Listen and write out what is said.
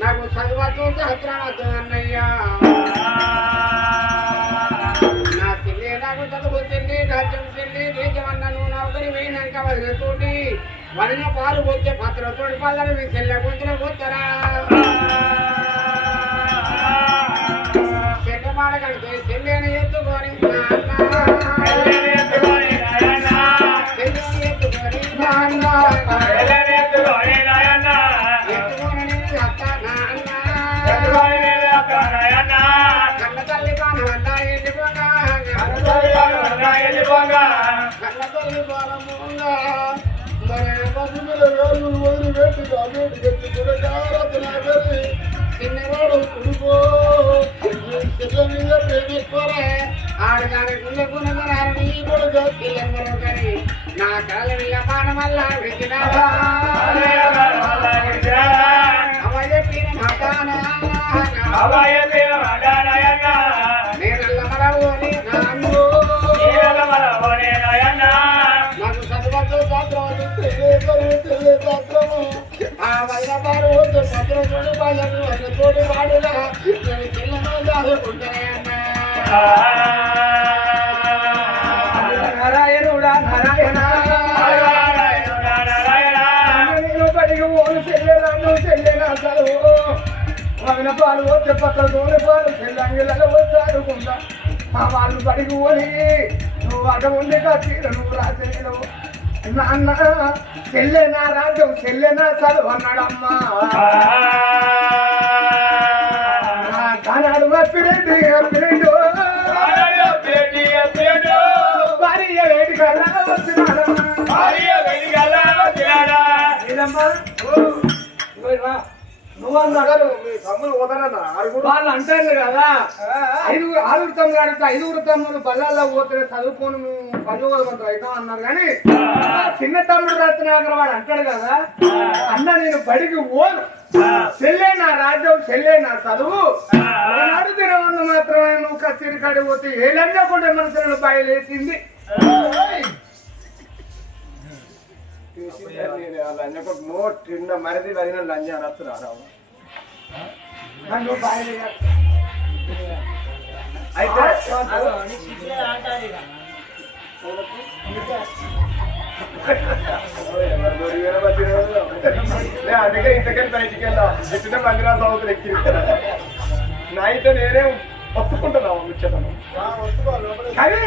నాకు చదువద్దు సహస్రవద్దు అన్నయ్యా నా చెల్లి నాకు చదువు చెల్లి రాజ్యం చెల్లి దేశమన్న నువ్వు నౌకరి వేయినాక వదిలేతోటి వదిన పాలు పోతే పత్రతోటి పళ్ళని మీ చెల్లె కూతురు కూతురా చెడ్డ మాట కడితే చెల్లెని ఎత్తుకొని చిన్నవాడు కుడుకో మీద ప్రేమికోరే ఆడగానే గుండెకున్నగాని కొడుకు పిల్లలు నా కాళ్ళ మీద పానమల్లా విడిచినావా అవయ పీన నేనల్ల మరవోని నాకు చదువద్దు శాస్త్రవద్దు శాస్త్రము ఆ వల్ల పారు వద్దు పత్రతోడు పాలను తోడు వాడులా నేను పిల్లలు దాదుకుంటానే అన్నా నారాయణుడా నారాయణ నేను బడికి ఓను చెల్లెను చెల్లెనా చదువు వదిన పాలు వద్ద పత్రతోడు పాలు చెల్లంగిలలో వచ్చాడుకుంటా మా వాళ్ళు బడికి పోని నువ్వు అడ్డ ఉండి కట్టిన నువ్వు రాసేను నాన్న చెల్లెనా రాజ్యం చెల్లెనా చదువు అన్నాడమ్మా కానాడు అప్పిరెడ్డి అప్పిరెడ్డు భార్య వేడికల్లా వచ్చినాడమ్మా నువ్వు అన్నారు మీ తమ్ముడు పోతానన్నా వాళ్ళు అంటారు కదా ఆరుగురు తమ్ముడు అడిగితే 5 తమ్ముడు బల్లాల్లో పోతే చదువుకొని పండుగ అవుతాం అన్నారు కానీ చిన్న తమ్ముడు రత్నాకర్ వాడు అంటాడు కదా అన్న నేను బడికి పోను చెల్లె నా రాజ్యం చెల్లె నా చదువు నాడు తినవందు మాత్రమే నువ్వు కచేరి కాడి పోతే ఏ లంజకుండా మనసులను బయలేసింది లంజ మరిది వదిన లంజ అనొస్తున్నారు నన్ను బాయలే అయితే అందుకే ఇంతకెళ్ళి బయటికి వెళ్ళాం ఎట్టిన మందిరా సౌతులు ఎక్కి నైట్ నేనే ఒప్పుకుంటున్నావు ముచ్చటను కానీ